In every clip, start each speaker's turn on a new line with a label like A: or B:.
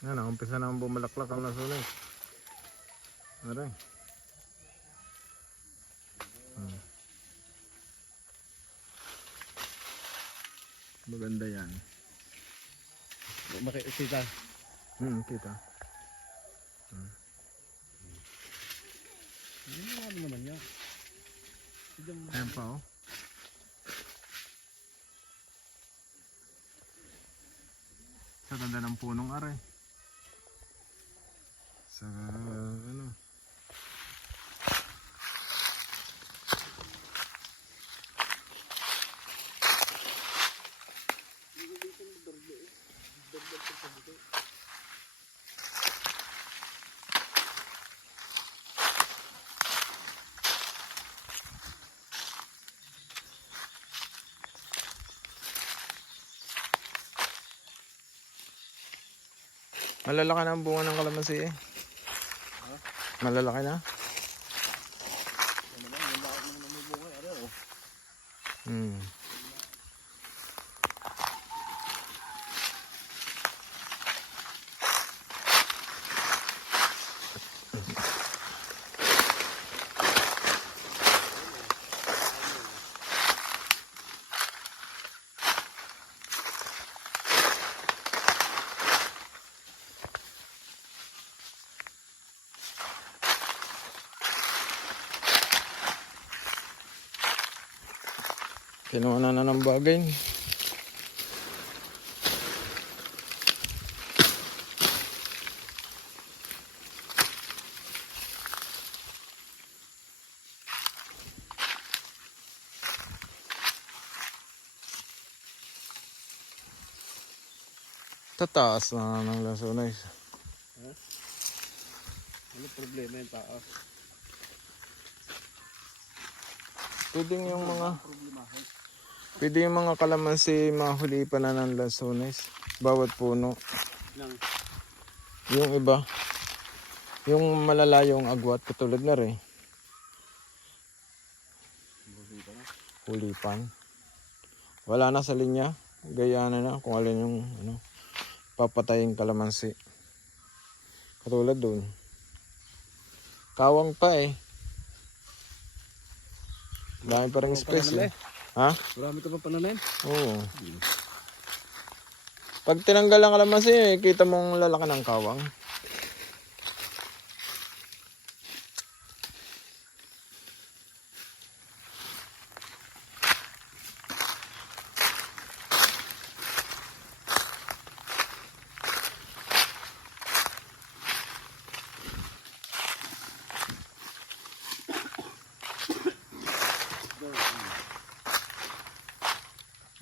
A: Yan, umpisa na ang bumalaklak ang nasulit. Aray. Hmm. Maganda yan.
B: Makikita.
A: Hmm, kita.
B: Hindi mo naman yan.
A: Ayan pa oh. Sa ganda ng punong aray. Sa ano. Malalaki na ang bunga ng kalamansi eh. Malalaki na?
B: Ano ba? Yung lahat ng namubungay. Ano oh.
A: Hmm. Kinuha na na ng bagay. Tataas na ng lasones.
B: Ano problema yung taas?
A: Pwedeng yung mga
B: Problema.
A: Pwede yung mga kalamansi mahuli pa na ng lansones. Bawat puno.
B: Nang
A: Yung iba, yung malalayong agwat, katulad na rin,
B: na.
A: hulipan. Wala na sa linya, gayana na kung alin yung ano, papatayin kalamansi. Katulad dun. Kawang pa eh. Dami pa rin space eh. Ha?
B: Marami ka pa pananim?
A: Oo. Pag tinanggal ang kalamansi, eh, kita mong lalaki ng kawang.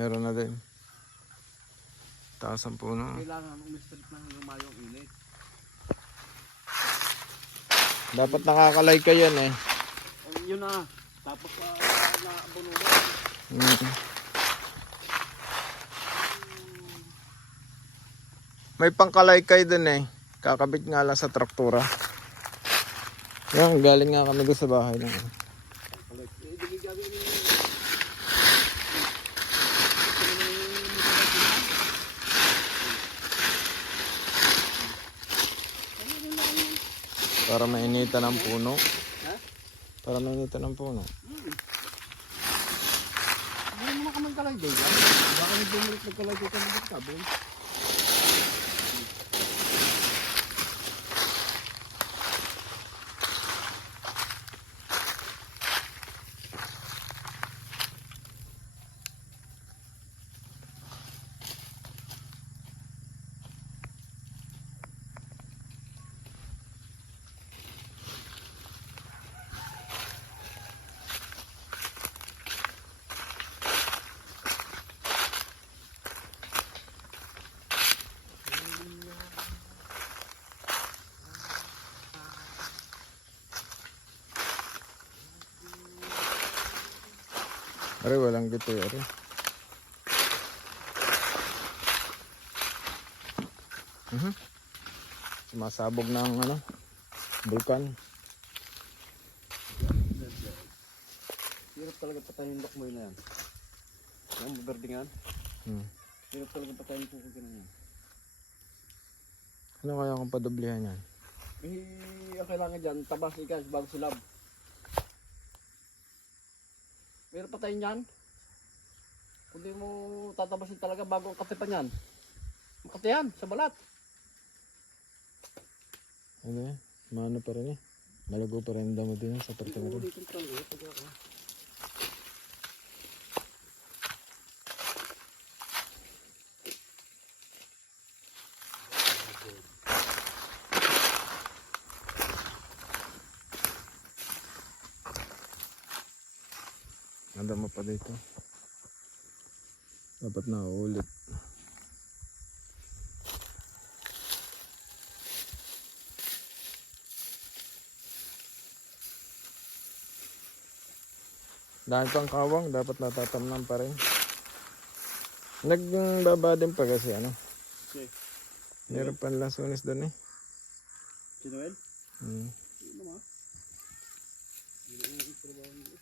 A: Meron na din. Taas ang puno.
B: Kailangan umistrip ng lumayong init.
A: Dapat nakakalay ka yan eh.
B: Oh, yun na. Tapos uh, na mo.
A: Mm. May pangkalaykay din eh. Kakabit nga lang sa traktura. Yan, galing nga kami doon sa bahay.
B: Like, eh,
A: Para mainitan ang puno.
B: Ha?
A: Para mainitan ang puno.
B: Hindi mo na ka magkalay day. Baka magkalay day ka ng kabon.
A: Ari, walang gito. Ari. Mhm. Sumasabog ng ano, bulkan.
B: Hirap talaga patayin yung lakmoy na yan. Yung maberdingan.
A: Hmm.
B: Hirap talaga patayin kukukin na yan.
A: Ano kaya kung padoblihan yan?
B: Eh, ang kailangan dyan, tabas ikan bago silab. Meron pa tayo niyan. Kung di mo tatabasin talaga bago ang katipan yan. Makatihan, sa balat.
A: Ano yan? Maano pa rin eh. Malago pa rin ang damo din sa parte na rin.
B: Ulitin lang eh, pag ako.
A: Ang damo pa dito. Dapat na ulit. Dahil pang kawang, dapat natatamnan pa rin. Nagbaba din pa kasi ano.
B: Okay.
A: Meron pa lasunis doon eh.
B: Sinuel?
A: Hmm.
B: Hindi naman. Hindi naman yung trabaho nila.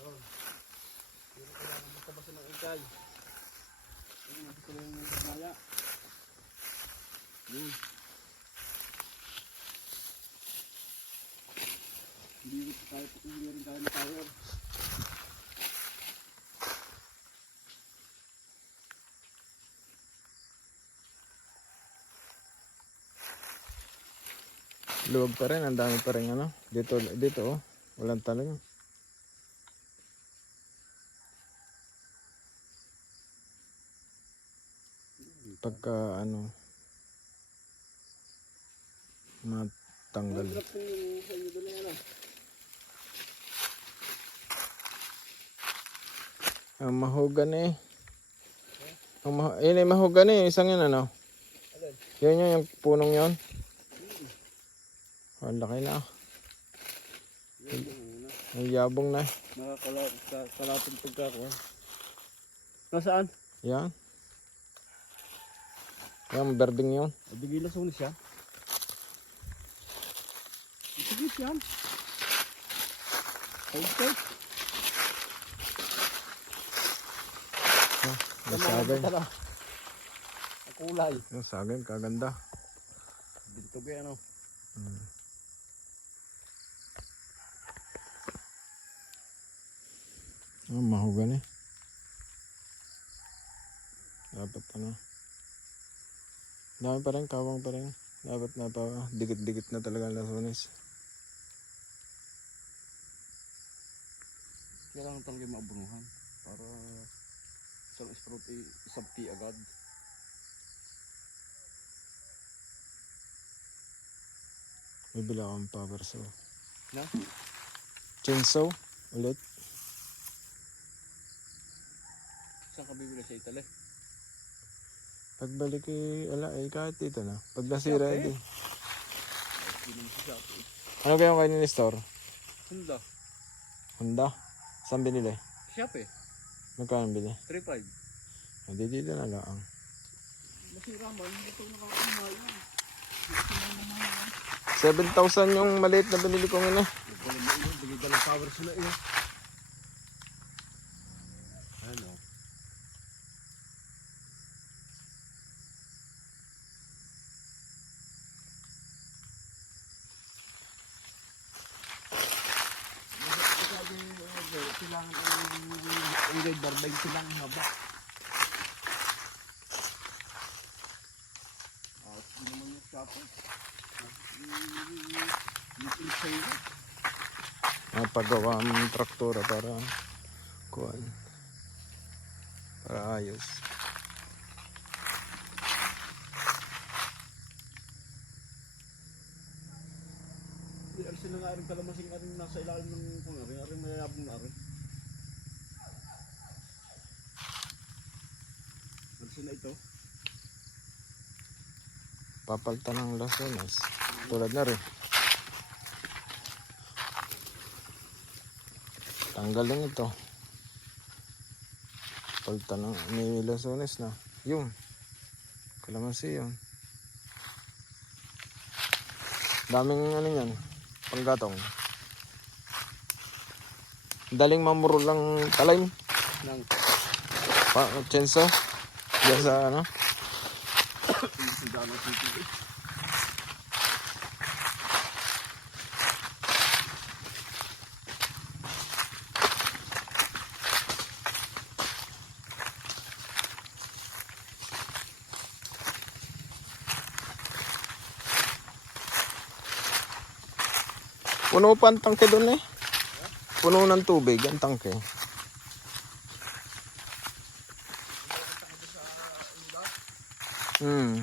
B: Ayun. Hindi ko kailangan ikay. Ayun, natin ko lang maya. Yun. Hindi rin tayo, hindi rin tayo na-power.
A: Luwag pa rin, ang dami pa rin ano. Dito, dito oh. Walang talim. Pagka ano matanggal.
B: Ang ah.
A: Mahugan eh. Ang mahu yun yung mahugan eh. Isang yun ano. Yun yun yung punong yun. Ang laki na. Ang yabong na.
B: Nakakalapin pagka ah. Nasaan?
A: Yan. Yan, berding yun.
B: Adigilas ulit siya. Isigit yan. Okay.
A: Yung.
B: Tara. Ang kulay.
A: Yung sagay, kaganda.
B: Bintog eh ano.
A: Hmm. Oh, mahugan eh. Dapat ano. Dami pa rin, kawang pa rin. Dapat na pa, dikit-dikit na talaga ang lasunis.
B: Kailangan talaga yung maabunuhan. Para isang isprot eh, isang tea agad.
A: Bibila akong power saw.
B: Na?
A: Chainsaw, ulit.
B: Saan ka bibili sa Italy?
A: Pagbalik eh, ala eh, kahit dito na. Pag nasira,
B: Shopee.
A: Ano kaya kayo ni store?
B: Honda.
A: Honda? Saan binili?
B: Shopee.
A: Magkano bili?
B: 3.5.
A: Hindi dito na lang.
B: Masira man. Hindi ko nakakamayan.
A: 7,000 yung maliit na binili
B: mo yun. Bigay dalang power sila eh. Ano? Kailangan ang ingay barbay silang haba. At hindi naman yung sa'yo.
A: Napagawa ang traktura para kuan. Para ayos.
B: Di alisin na nga rin kalamasing aring nasa ilalim ng kung aring aring mayabong aring. Alisin na ito.
A: Papalta ng lasunas. Tulad na rin. Tanggalin ito. Palta ng may lasunas na. Yung. Kalamansi yun. Daming ano yan. Panggatong. Daling mamuro lang talaym.
B: Nang
A: Pa, chenso. Diyan sa ano. Puno pa ang tangke doon eh. Puno ng tubig ang tangke. Hmm.